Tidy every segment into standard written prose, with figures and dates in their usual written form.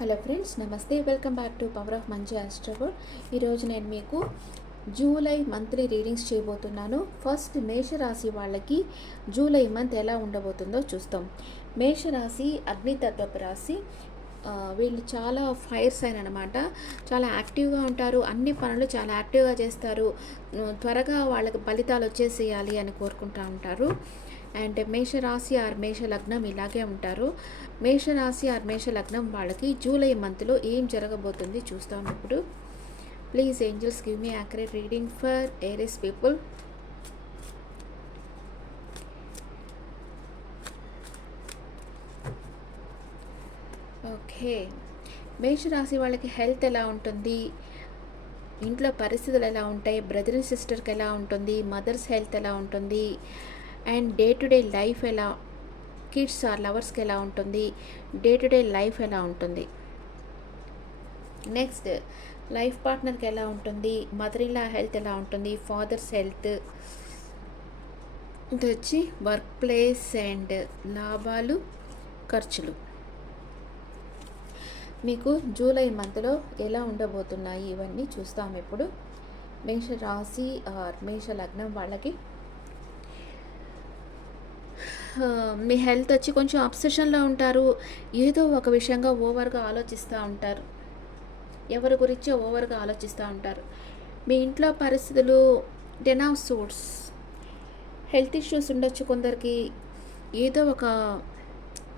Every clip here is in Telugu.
హలో ఫ్రెండ్స్, నమస్తే. Welcome back to power of మంచి ఆస్ట్రోగోడ్. ఈరోజు నేను మీకు జూలై మంత్లీ రీడింగ్స్ చేయబోతున్నాను. ఫస్ట్ మేషరాశి వాళ్ళకి జూలై మంత్ ఎలా ఉండబోతుందో చూస్తాం. మేషరాశి అగ్నితత్వపు రాశి. వీళ్ళు చాలా ఫైర్ సైన్ అనమాట. చాలా యాక్టివ్గా ఉంటారు, అన్ని పనులు చాలా యాక్టివ్గా చేస్తారు. త్వరగా వాళ్ళకి ఫలితాలు వచ్చేసేయాలి అని కోరుకుంటూ ఉంటారు. అండ్ మేషరాశి ఆర్ మేష లగ్నం ఇలాగే ఉంటారు. మేషరాశి ఆర్ మేష లగ్నం వాళ్ళకి జూలై మంత్లో ఏం జరగబోతుంది చూస్తాం ఇప్పుడు. Please angels give me accurate reading for Aries people. Okay, మేషరాశి వాళ్ళకి హెల్త్ ఎలా ఉంటుంది, ఇంట్లో పరిస్థితులు ఎలా ఉంటాయి, బ్రదర్ అండ్ సిస్టర్కి ఎలా ఉంటుంది, మదర్స్ హెల్త్ ఎలా ఉంటుంది, and day to day life ఎలా, కిడ్స్ ఆర్ లవర్స్కి ఎలా ఉంటుంది, డే టు డే లైఫ్ ఎలా ఉంటుంది, నెక్స్ట్ లైఫ్ పార్ట్నర్కి ఎలా ఉంటుంది, మదర్ ఇన్ లా హెల్త్ ఎలా ఉంటుంది, ఫాదర్స్ హెల్త్, ఇది వచ్చి వర్క్ ప్లేస్ అండ్ లాభాలు ఖర్చులు మీకు జూలై మంత్లో ఎలా ఉండబోతున్నాయి ఇవన్నీ చూస్తాం ఇప్పుడు. మేష రాశి ఆర్ మేష లగ్నం వాళ్ళకి మీ హెల్త్ వచ్చి కొంచెం అబ్సెషన్లో ఉంటారు. ఏదో ఒక విషయంగా ఓవర్గా ఆలోచిస్తూ ఉంటారు, ఎవరి గురించో ఓవర్గా ఆలోచిస్తూ ఉంటారు. మీ ఇంట్లో పరిస్థితులు 10 ఆఫ్ సూట్స్, హెల్త్ ఇష్యూస్ ఉండొచ్చు కొందరికి. ఏదో ఒక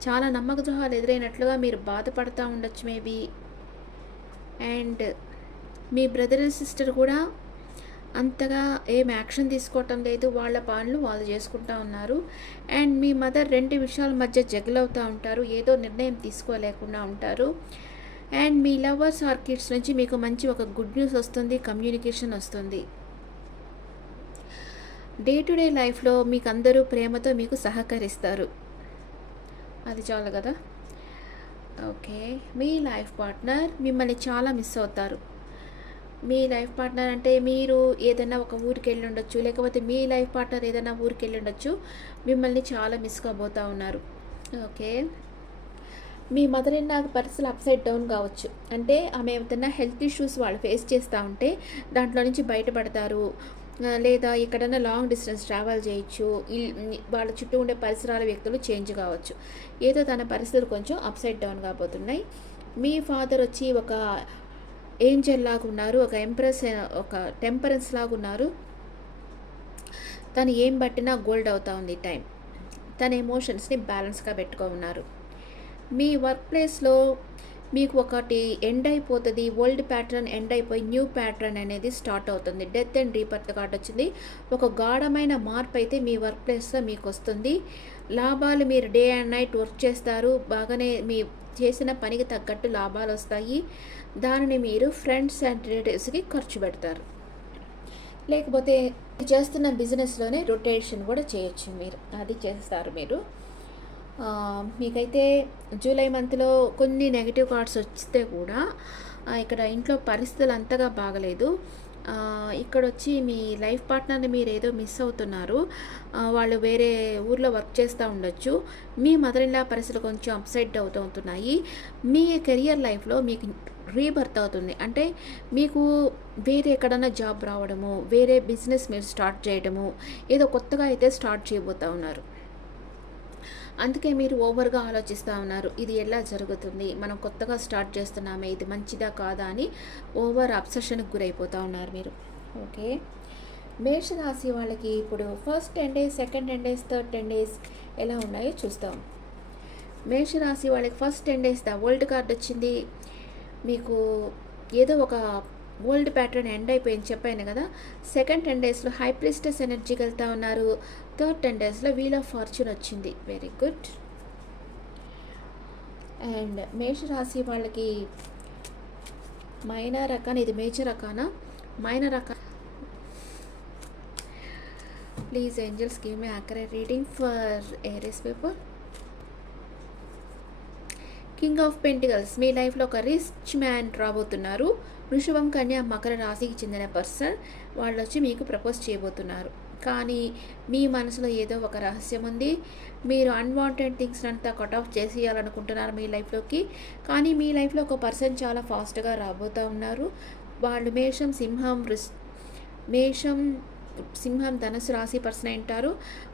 చాలా నమ్మక ద్రోహాలు ఎదురైనట్లుగా మీరు బాధపడుతూ ఉండొచ్చు maybe. And me brother and sister కూడా అంతగా ఏం యాక్షన్ తీసుకోవటం లేదు, వాళ్ళ పనులు వాళ్ళు చేసుకుంటూ ఉన్నారు. అండ్ మీ మదర్ రెండు విషయాల మధ్య జగలవుతూ ఉంటారు, ఏదో నిర్ణయం తీసుకోలేకుండా ఉంటారు. అండ్ మీ లవర్స్ ఆర్ కిడ్స్ నుంచి మీకు మంచి ఒక గుడ్ న్యూస్ వస్తుంది, కమ్యూనికేషన్ వస్తుంది. డే టు డే లైఫ్లో మీకు అందరూ ప్రేమతో మీకు సహకరిస్తారు, అది చాలు కదా. ఓకే, మీ లైఫ్ పార్ట్నర్ మిమ్మల్ని చాలా మిస్ అవుతారు. మీ లైఫ్ పార్ట్నర్ అంటే మీరు ఏదైనా ఒక ఊరికి వెళ్ళి ఉండొచ్చు, లేకపోతే మీ లైఫ్ పార్ట్నర్ ఏదైనా ఊరికి వెళ్ళి ఉండొచ్చు, మిమ్మల్ని చాలా మిస్ కాబోతూ ఉన్నారు. Okay, me mother in law పరిస్థితులు అప్సైడ్ డౌన్ కావచ్చు. అంటే ఆమె ఏదైనా హెల్త్ ఇష్యూస్ వాళ్ళు ఫేస్ చేస్తూ ఉంటే దాంట్లో నుంచి బయటపడతారు, లేదా ఎక్కడైనా లాంగ్ డిస్టెన్స్ ట్రావెల్ చేయొచ్చు. వాళ్ళ చుట్టూ ఉండే పరిసరాల వ్యక్తులు చేంజ్ కావచ్చు. ఏదో తన పరిస్థితులు కొంచెం అప్సైడ్ డౌన్ కాబోతున్నాయి. మీ ఫాదర్ వచ్చి ఒక ఏంజల్ లాగా ఉన్నారు, ఒక ఎంప్రెస్, ఒక టెంపరెన్స్ లాగా ఉన్నారు. తను ఏం బట్టినా గోల్డ్ అవుతా ఉంది టైం. తన ఎమోషన్స్ని బ్యాలెన్స్గా పెట్టుకో ఉన్నారు. మీ వర్క్ ప్లేస్లో మీకు ఒకటి ఎండ్ అయిపోతుంది, ఓల్డ్ ప్యాటర్న్ ఎండ్ అయిపోయి న్యూ ప్యాటర్న్ అనేది స్టార్ట్ అవుతుంది. డెత్ అండ్ రీబర్త్ కార్డ్ వచ్చింది. ఒక గాఢమైన మార్పు అయితే మీ వర్క్ ప్లేస్లో మీకు వస్తుంది. లాభాలు, మీరు డే అండ్ నైట్ వర్క్ చేస్తారు, బాగానే మీ చేసిన పనికి తగ్గట్టు లాభాలు వస్తాయి. దానిని మీరు ఫ్రెండ్స్ అండ్ రిలేటివ్స్కి ఖర్చు పెడతారు, లేకపోతే చేస్తున్న బిజినెస్లోనే రొటేషన్ కూడా చేయొచ్చు, మీరు అది చేస్తారు మీరు. మీకైతే జూలై మంత్లో కొన్ని నెగిటివ్ కార్డ్స్ వస్తే కూడా ఇక్కడ ఇంట్లో పరిస్థితులు అంతగా బాగలేదు. ఇక్కడ వచ్చి మీ లైఫ్ పార్ట్నర్ని మీరు ఏదో మిస్ అవుతున్నారు, వాళ్ళు వేరే ఊర్లో వర్క్ చేస్తూ ఉండొచ్చు. మీ మదర్ ఇన్ లా పరిస్థితులు కొంచెం అప్సైడ్ అవుతున్నాయి. మీ కెరియర్ లైఫ్లో మీకు రీబర్త్ అవుతుంది, అంటే మీకు వేరే ఎక్కడన్నా జాబ్ రావడము, వేరే బిజినెస్ మీరు స్టార్ట్ చేయడము, ఏదో కొత్తగా అయితే స్టార్ట్ చేయబోతూ ఉన్నారు. అందుకే మీరు ఓవర్గా ఆలోచిస్తూ ఉన్నారు, ఇది ఎలా జరుగుతుంది, మనం కొత్తగా స్టార్ట్ చేస్తున్నామే, ఇది మంచిదా కాదా అని ఓవర్ అబ్సెషన్కి గురైపోతూ ఉన్నారు మీరు. ఓకే, మేషరాశి వాళ్ళకి ఇప్పుడు first 10 days, second 10 days, third 10 days ఎలా ఉన్నాయో చూస్తాం. మేషరాశి వాళ్ళకి first 10 days the world card వచ్చింది. మీకు ఏదో ఒక ఓల్డ్ ప్యాటర్న్ ఎండ్ అయిపోయింది చెప్పాను కదా. సెకండ్ 10 daysలో హై ప్రిస్టెస్ ఎనర్జీకి వెళ్తూ ఉన్నారు. థర్డ్ 10 daysలో వీల్ ఆఫ్ ఫార్చ్యూన్ వచ్చింది. Very good. అండ్ మేషరాశి వాళ్ళకి మైనర్ రకాన, ఇది మేజర్ రకానా, మైనర్ రకా. Please angels give me accurate reading for Aries people. King of pentacles, మీ లైఫ్లో ఒక రిచ్ మ్యాన్ రాబోతున్నారు. వృషభం, కన్య, మకర రాశికి చెందిన పర్సన్ వాళ్ళు వచ్చి మీకు ప్రపోజ్ చేయబోతున్నారు. కానీ మీ మనసులో ఏదో ఒక రహస్యం ఉంది. మీరు అన్‌వాంటెడ్ థింగ్స్ అంతా కట్ ఆఫ్ చేసేయాలనుకుంటున్నారు మీ లైఫ్‌లోకి. కానీ మీ లైఫ్‌లో ఒక పర్సన్ చాలా ఫాస్ట్‌గా రాబోతా ఉన్నారు. వాళ్ళు మేషం, సింహం, ధనుసు రాశి పర్సన్ అయి ఉంటారు.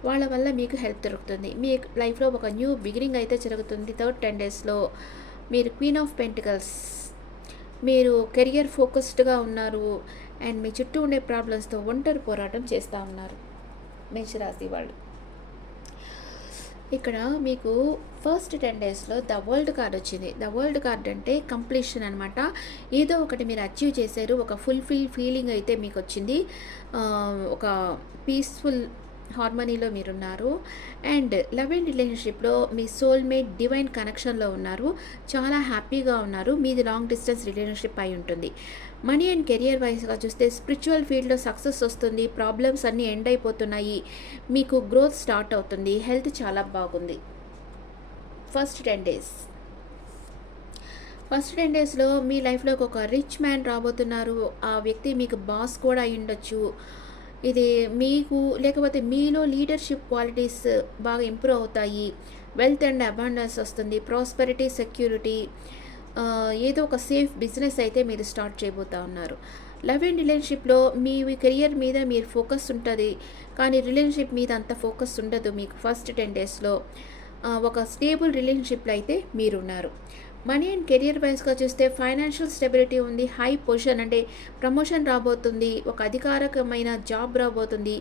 వాళ్ళ వల్ల మీకు హెల్ప్ దొరుకుతుంది. మీ లైఫ్‌లో ఒక న్యూ బిగినింగ్ అయితే జరుగుతుంది. థర్డ్ 10 డేస్‌లో మీరు క్వీన్ ఆఫ్ పెంటికల్స్, మీరు కెరియర్ ఫోకస్డ్‌గా ఉన్నారు. అండ్ మీ చుట్టూ ఉండే ప్రాబ్లమ్స్‌తో ఒంటరి పోరాటం చేస్తూ ఉన్నారు మేషరాశి వాళ్ళు. ఇక్కడ మీకు ఫస్ట్ 10 డేస్‌లో ద వరల్డ్ కార్డ్ వచ్చింది. ద వరల్డ్ కార్డ్ అంటే కంప్లీషన్ అనమాట. ఏదో ఒకటి మీరు అచీవ్ చేశారు. ఒక ఫీలింగ్ అయితే మీకు వచ్చింది. ఒక పీస్‌ఫుల్ హార్మనీలో మీరున్నారు. అండ్ లవ్ అండ్ రిలేషన్షిప్‌లో మీ సోల్‌మేట్ డివైన్ కనెక్షన్‌లో ఉన్నారు. చాలా హ్యాపీగా ఉన్నారు. మీది లాంగ్ డిస్టెన్స్ రిలేషన్షిప్ అయి ఉంటుంది. మనీ అండ్ కెరియర్ వైస్‌గా చూస్తే స్పిరిచువల్ ఫీల్డ్‌లో సక్సెస్ వస్తుంది. ప్రాబ్లమ్స్ అన్నీ ఎండ్ అయిపోతున్నాయి. మీకు గ్రోత్ స్టార్ట్ అవుతుంది. హెల్త్ చాలా బాగుంది. First 10 days. ఫస్ట్ 10 డేస్‌లో మీ లైఫ్‌లోకి ఒక రిచ్ మ్యాన్ రాబోతున్నారు. ఆ వ్యక్తి మీకు బాస్ కూడా అయ్యుండొచ్చు. ఇది మీకు లేకపోతే మీలో లీడర్షిప్ క్వాలిటీస్ బాగా ఇంప్రూవ్ అవుతాయి. వెల్త్ అండ్ అబాండెన్స్ వస్తుంది. ప్రాస్పెరిటీ, సెక్యూరిటీ, ఏదో ఒక సేఫ్ బిజినెస్ అయితే మీరు స్టార్ట్ చేయబోతా ఉన్నారు. లవ్ అండ్ రిలేషన్షిప్‌లో మీ కెరియర్ మీద మీరు ఫోకస్ ఉంటుంది. కానీ రిలేషన్షిప్ మీద అంత ఫోకస్ ఉండదు మీకు ఫస్ట్ 10 డేస్‌లో. ఒక స్టేబుల్ రిలేషన్షిప్‌లో అయితే మీరున్నారు. మనీ అండ్ కెరియర్ వైస్‌గా చూస్తే ఫైనాన్షియల్ స్టెబిలిటీ ఉంది. హై పొజిషన్ అంటే ప్రమోషన్ రాబోతుంది. ఒక అధికారికమైన జాబ్ రాబోతుంది.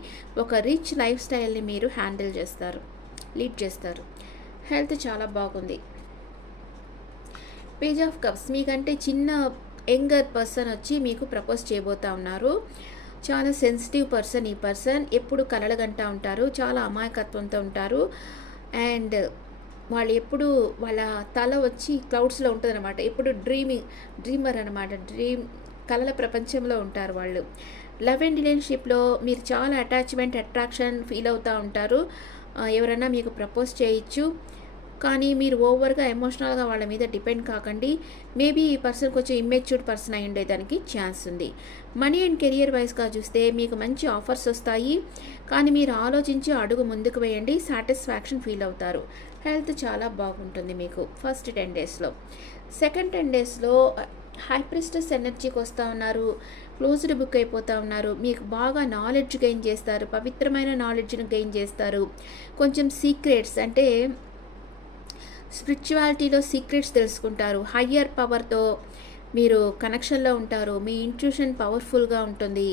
ఒక రిచ్ లైఫ్ స్టైల్‌ని మీరు లీడ్ చేస్తారు. హెల్త్ చాలా బాగుంది. పేజ్ ఆఫ్ కప్స్, మీకంటే చిన్న యంగర్ పర్సన్ వచ్చి మీకు ప్రపోజ్ చేయబోతా ఉన్నారు. చాలా సెన్సిటివ్ పర్సన్. ఈ పర్సన్ ఎప్పుడు కలలుగంటా ఉంటారు. చాలా అమాయకత్వంతో ఉంటారు. అండ్ వాళ్ళు ఎప్పుడు వాళ్ళ తల వచ్చి క్లౌడ్స్లో ఉంటుందన్నమాట. ఎప్పుడు డ్రీమర్ అనమాట. కలల ప్రపంచంలో ఉంటారు వాళ్ళు. లవ్ అండ్ రిలేషన్షిప్‌లో మీరు చాలా అట్రాక్షన్ ఫీల్ అవుతూ ఉంటారు. ఎవరైనా మీకు ప్రపోజ్ చేయొచ్చు. కానీ మీరు ఓవర్గా ఎమోషనల్గా వాళ్ళ మీద డిపెండ్ కాకండి. మేబీ ఈ పర్సన్ కొంచెం ఇమ్మెచ్యూర్డ్ పర్సన్ అయి ఉండేదానికి ఛాన్స్ ఉంది. మనీ అండ్ కెరియర్ వైస్గా చూస్తే మీకు మంచి ఆఫర్స్ వస్తాయి. కానీ మీరు ఆలోచించి అడుగు ముందుకు వేయండి. సాటిస్ఫాక్షన్ ఫీల్ అవుతారు. హెల్త్ చాలా బాగుంటుంది మీకు ఫస్ట్ 10 డేస్‌లో. సెకండ్ 10 డేస్‌లో హై ప్రిస్టెస్ ఎనర్జీకి వస్తూ ఉన్నారు. క్లోజ్డ్ బుక్ అయిపోతూ ఉన్నారు. మీకు బాగా నాలెడ్జ్ గెయిన్ చేస్తారు. పవిత్రమైన నాలెడ్జ్ని గెయిన్ చేస్తారు. కొంచెం సీక్రెట్స్ అంటే స్పిరిచువాలిటీలో సీక్రెట్స్ తెలుసుకుంటారు. హయ్యర్ పవర్తో మీరు కనెక్షన్లో ఉంటారు. మీ ఇంట్యూషన్ పవర్ఫుల్గా ఉంటుంది.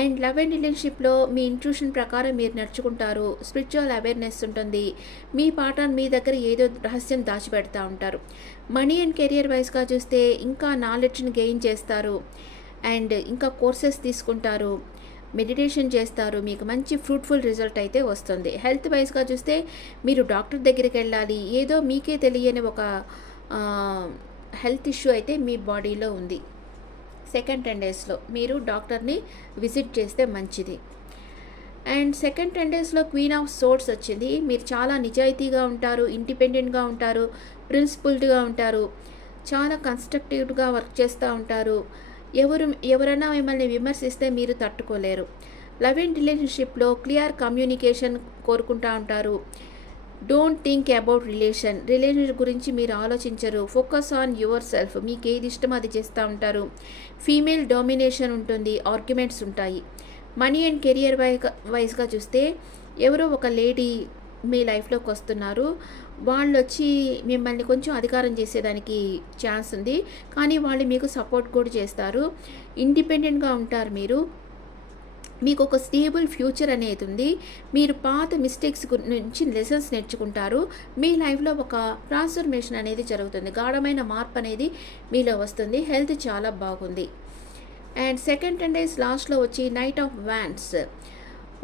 అండ్ లవ్ అండ్ రిలేషన్షిప్‌లో మీ ఇంట్యూషన్ ప్రకారం మీరు నడుచుకుంటారు. స్పిరిచువల్ అవేర్నెస్ ఉంటుంది. మీ పార్ట్నర్ మీ దగ్గర ఏదో రహస్యం దాచిపెడతా ఉంటారు. మనీ అండ్ కెరియర్ వైస్‌గా చూస్తే ఇంకా నాలెడ్జ్ని గెయిన్ చేస్తారు. అండ్ ఇంకా కోర్సెస్ తీసుకుంటారు. మెడిటేషన్ చేస్తారు. మీకు మంచి ఫ్రూట్ఫుల్ రిజల్ట్ అయితే వస్తుంది. హెల్త్ వైస్‌గా చూస్తే మీరు డాక్టర్ దగ్గరికి వెళ్ళాలి. ఏదో మీకే తెలియని ఒక హెల్త్ ఇష్యూ అయితే మీ బాడీలో ఉంది. సెకండ్ 10 డేస్‌లో మీరు డాక్టర్ని విజిట్ చేస్తే మంచిది. అండ్ సెకండ్ 10 డేస్‌లో క్వీన్ ఆఫ్ సోర్డ్స్ వచ్చింది. మీరు చాలా నిజాయితీగా ఉంటారు. ఇండిపెండెంట్గా ఉంటారు. ప్రిన్సిపుల్డ్గా ఉంటారు. చాలా కన్స్ట్రక్టివ్గా వర్క్ చేస్తూ ఉంటారు. ఎవరైనా మిమ్మల్ని విమర్శిస్తే మీరు తట్టుకోలేరు. లవ్ అండ్ రిలేషన్షిప్‌లో క్లియర్ కమ్యూనికేషన్ కోరుకుంటూ ఉంటారు. డోంట్ థింక్ అబౌట్ రిలేషన్ గురించి మీరు ఆలోచించరు. Focus on your self. మీకు ఏది ఇష్టమో అది చేస్తూ ఉంటారు. ఫీమేల్ డామినేషన్ ఉంటుంది. ఆర్గ్యుమెంట్స్ ఉంటాయి. మనీ అండ్ కెరియర్ వైస్గా చూస్తే ఎవరో ఒక లేడీ మీ లైఫ్లోకి వస్తున్నారు. వాళ్ళు వచ్చి మిమ్మల్ని కొంచెం అధికారం చేసేదానికి ఛాన్స్ ఉంది. కానీ వాళ్ళు మీకు సపోర్ట్ కూడా చేస్తారు. ఇండిపెండెంట్గా ఉంటారు మీరు. మీకు ఒక స్టేబుల్ ఫ్యూచర్ అనేది ఉంది. మీరు పాత మిస్టేక్స్ నుంచి లెసన్స్ నేర్చుకుంటారు. మీ లైఫ్లో ఒక ట్రాన్స్ఫర్మేషన్ అనేది జరుగుతుంది. గాఢమైన మార్పు అనేది మీలో వస్తుంది. హెల్త్ చాలా బాగుంది. అండ్ సెకండ్ 10 డేస్ లాస్ట్లో వచ్చి నైట్ ఆఫ్ వ్యాండ్స్,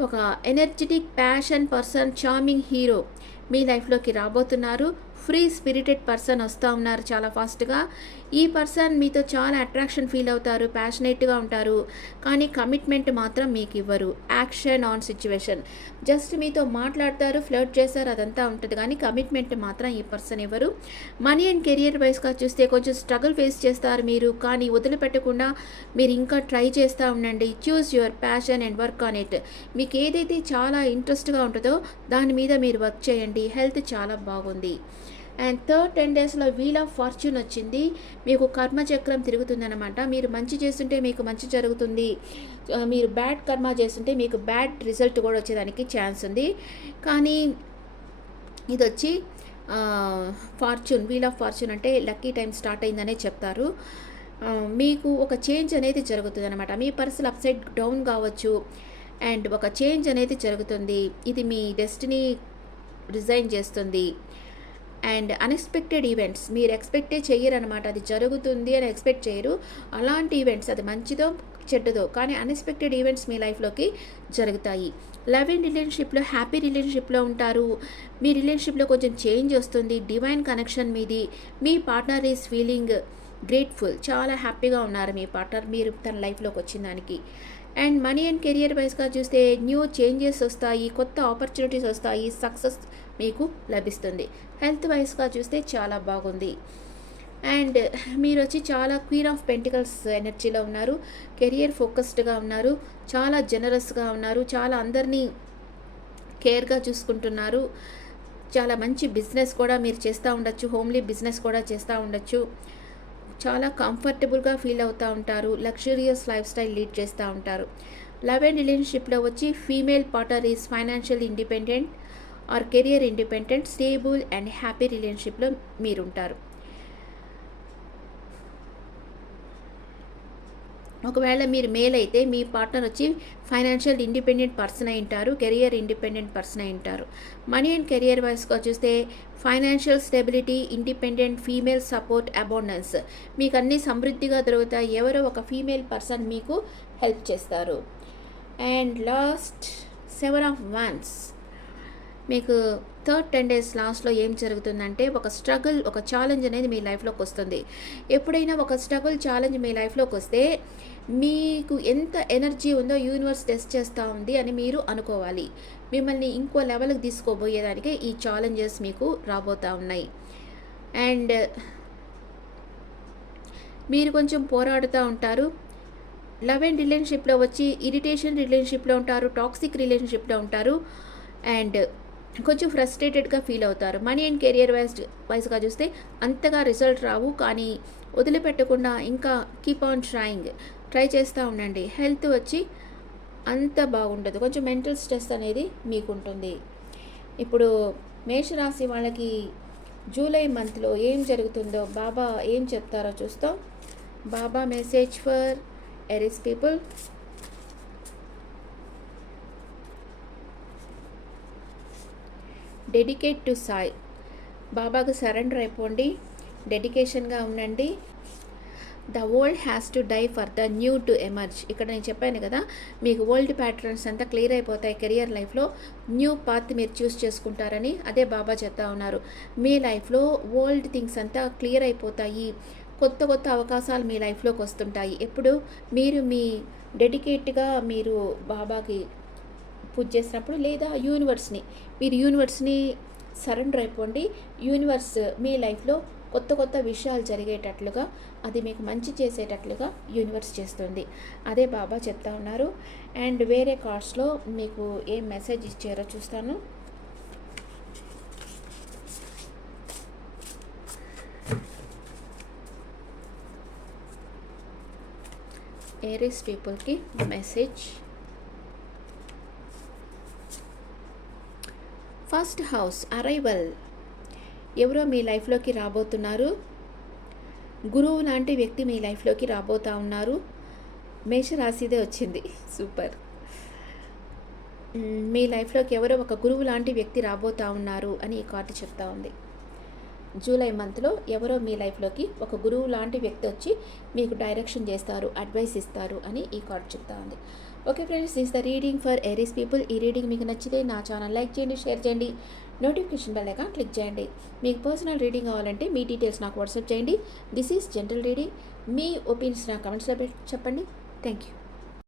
ఒక energetic passion person, charming hero మీ లైఫ్లోకి రాబోతున్నారు. ఫ్రీ స్పిరిటెడ్ పర్సన్ వస్తూ ఉన్నారు చాలా ఫాస్ట్గా. ఈ పర్సన్ మీతో చాలా అట్రాక్షన్ ఫీల్ అవుతారు, ప్యాషనేట్గా ఉంటారు, కానీ కమిట్మెంట్ మాత్రం మీకు ఇవ్వరు. యాక్షన్ ఆన్ సిచ్యువేషన్, జస్ట్ మీతో మాట్లాడతారు, ఫ్లర్ట్ చేస్తారు, అదంతా ఉంటుంది, కానీ కమిట్మెంట్ మాత్రం ఈ పర్సన్ ఇవ్వరు. మనీ అండ్ కెరియర్ వైస్గా చూస్తే కొంచెం స్ట్రగుల్ ఫేస్ చేస్తారు మీరు, కానీ వదిలిపెట్టకుండా మీరు ఇంకా ట్రై చేస్తూ ఉండండి. Choose your passion and work on it. మీకు ఏదైతే చాలా ఇంట్రెస్ట్గా ఉంటుందో దాని మీద మీరు వర్క్ చేయండి. హెల్త్ చాలా బాగుంది. అండ్ థర్డ్ 10 డేస్లో వీల్ ఆఫ్ ఫార్చ్యూన్ వచ్చింది. మీకు కర్మచక్రం తిరుగుతుందన్నమాట. మీరు మంచి చేస్తుంటే మీకు మంచి జరుగుతుంది, మీరు బ్యాడ్ కర్మ చేస్తుంటే మీకు బ్యాడ్ రిజల్ట్ కూడా వచ్చేదానికి ఛాన్స్ ఉంది. కానీ ఇది వచ్చి ఫార్చ్యూన్, వీల్ ఆఫ్ ఫార్చ్యూన్ అంటే లక్కీ టైం స్టార్ట్ అయిందనే చెప్తారు. మీకు ఒక చేంజ్ అనేది జరుగుతుంది అనమాట. మీ పరిస్థితులు అప్సైడ్ డౌన్ కావచ్చు అండ్ ఒక చేంజ్ అనేది జరుగుతుంది. ఇది మీ డెస్టినీ రిజైన్ చేస్తుంది. అండ్ అన్ఎక్స్పెక్టెడ్ ఈవెంట్స్, మీరు ఎక్స్పెక్టే చెయ్యరనమాట, అది జరుగుతుంది అని ఎక్స్పెక్ట్ చేయరు. అలాంటి ఈవెంట్స్, అది మంచిదో చెడ్డదో, కానీ అన్ఎక్స్పెక్టెడ్ ఈవెంట్స్ మీ లైఫ్లోకి జరుగుతాయి. లవ్ అండ్ రిలేషన్షిప్లో హ్యాపీ రిలేషన్షిప్లో ఉంటారు. మీ రిలేషన్షిప్లో కొంచెం చేంజ్ వస్తుంది. డివైన్ కనెక్షన్ మీది. మీ పార్ట్నర్ ఈజ్ ఫీలింగ్ గ్రేట్ఫుల్, చాలా హ్యాపీగా ఉన్నారు మీ పార్ట్నర్ మీరు తన లైఫ్లోకి వచ్చిన దానికి. అండ్ మనీ అండ్ కెరియర్ వైస్గా చూస్తే న్యూ చేంజెస్ వస్తాయి, కొత్త ఆపర్చునిటీస్ వస్తాయి, సక్సెస్ మీకు లభిస్తుంది. హెల్త్ వైస్గా చూస్తే చాలా బాగుంది. అండ్ మీరు వచ్చి చాలా క్వీన్ ఆఫ్ పెంటికల్స్ ఎనర్జీలో ఉన్నారు. కెరియర్ ఫోకస్డ్గా ఉన్నారు, చాలా జనరస్గా ఉన్నారు, చాలా అందరినీ కేర్గా చూసుకుంటున్నారు. చాలా మంచి బిజినెస్ కూడా మీరు చేస్తూ ఉండొచ్చు, హోమ్లీ బిజినెస్ కూడా చేస్తూ ఉండొచ్చు. చాలా కంఫర్టబుల్గా ఫీల్ అవుతూ ఉంటారు. లగ్జరియస్ లైఫ్ స్టైల్ లీడ్ చేస్తూ ఉంటారు. లవ్ అండ్ రిలేషన్షిప్లో వచ్చి female partner is financial independent or career independent, stable and happy రిలేషన్షిప్లో మీరుంటారు. ఒకవేళ మీరు మేల్ అయితే మీ పార్ట్నర్ వచ్చి ఫైనాన్షియల్ ఇండిపెండెంట్ పర్సన్ అయి ఉంటారు, కెరియర్ ఇండిపెండెంట్ పర్సన్ అయి ఉంటారు. మనీ అండ్ కెరియర్ వైస్గా చూస్తే financial stability, independent, female support, abundance, మీకు అన్నీ సమృద్ధిగా దొరుకుతాయి. ఎవరో ఒక ఫీమేల్ పర్సన్ మీకు హెల్ప్ చేస్తారు. అండ్ లాస్ట్ 7 ఆఫ్ వాండ్స్, మీకు థర్డ్ 10 డేస్ లాస్ట్లో ఏం జరుగుతుందంటే ఒక స్ట్రగుల్, ఒక ఛాలెంజ్ అనేది మీ లైఫ్లోకి వస్తుంది. ఎప్పుడైనా ఒక స్ట్రగుల్, ఛాలెంజ్ మీ లైఫ్లోకి వస్తే మీకు ఎంత ఎనర్జీ ఉందో యూనివర్స్ టెస్ట్ చేస్తూ ఉంది అని మీరు అనుకోవాలి. మిమ్మల్ని ఇంకో లెవెల్కి తీసుకోబోయేదానికే ఈ ఛాలెంజెస్ మీకు రాబోతూ ఉన్నాయి. అండ్ మీరు కొంచెం పోరాడుతూ ఉంటారు. లవ్ అండ్ రిలేషన్షిప్లో వచ్చి ఇరిటేషన్ రిలేషన్షిప్లో ఉంటారు, టాక్సిక్ రిలేషన్షిప్లో ఉంటారు అండ్ కొంచెం ఫ్రస్ట్రేటెడ్గా ఫీల్ అవుతారు. మనీ అండ్ కెరియర్ వైజ్గా చూస్తే అంతగా రిజల్ట్ రావు, కానీ వదిలిపెట్టకుండా ఇంకా కీప్ ఆన్ ట్రై చేస్తూ ఉండండి. హెల్త్ వచ్చి అంత బాగుండదు, కొంచెం మెంటల్ స్ట్రెస్ అనేది మీకు ఉంటుంది. ఇప్పుడు మేషరాశి వాళ్ళకి జూలై మంత్లో ఏం జరుగుతుందో బాబా ఏం చెప్తారో చూస్తాం. Baba message for Aries people. Dedicate to Sai, బాబాకు సరెండర్ అయిపోండి, డెడికేషన్గా ఉండండి. The world has to die for the new to emerge. ఇక్కడ నేను చెప్పాను కదా, మీకు ఓల్డ్ ప్యాటర్న్స్ అంతా క్లియర్ అయిపోతాయి. కెరియర్ లైఫ్లో న్యూ పాత్ మీరు చూస్ చేసుకుంటారని అదే బాబా చెప్తా ఉన్నారు. మీ లైఫ్లో ఓల్డ్ థింగ్స్ అంతా క్లియర్ అయిపోతాయి, కొత్త కొత్త అవకాశాలు మీ లైఫ్లోకి వస్తుంటాయి. ఎప్పుడు మీరు మీ డెడికేట్గా మీరు బాబాకి పూజ చేసినప్పుడు, లేదా మీరు యూనివర్స్ని సరెండర్ అయిపోండి. యూనివర్స్ మీ లైఫ్లో కొత్త కొత్త విషయాలు జరిగేటట్లుగా, అది మీకు మంచి చేసేటట్లుగా యూనివర్స్ చేస్తుంది. అదే బాబా చెప్తా ఉన్నారు. అండ్ వేరే కార్డ్స్లో మీకు ఏం మెసేజ్ ఇచ్చారో చూస్తాను. ఏరీస్ పీపుల్కి మెసేజ్. ఫస్ట్ హౌస్ అరైవల్, ఎవరో మీ లైఫ్లోకి రాబోతున్నారు. గురువు లాంటి వ్యక్తి మీ లైఫ్లోకి రాబోతూ ఉన్నారు. మేషరాశిదే వచ్చింది, సూపర్. మీ లైఫ్లోకి ఎవరో ఒక గురువు లాంటి వ్యక్తి రాబోతూ ఉన్నారు అని ఈ కార్డు చెప్తా ఉంది. జూలై మంత్లో ఎవరో మీ లైఫ్లోకి ఒక గురువు లాంటి వ్యక్తి వచ్చి మీకు డైరెక్షన్ చేస్తారు, అడ్వైస్ ఇస్తారు అని ఈ కార్డు చెప్తా ఉంది. Okay friends, this the reading for Aries people. ఈ రీడింగ్ మీకు నచ్చితే నా ఛానల్ లైక్ చేయండి, షేర్ చేయండి, నోటిఫికేషన్ బెల్ ఐకాన్ క్లిక్ చేయండి. మీకు పర్సనల్ రీడింగ్ కావాలంటే మీ డీటెయిల్స్ నాకు వాట్సాప్ చేయండి. This is general reading. Me opinions నా కమెంట్స్లో చెప్పండి. Thank you.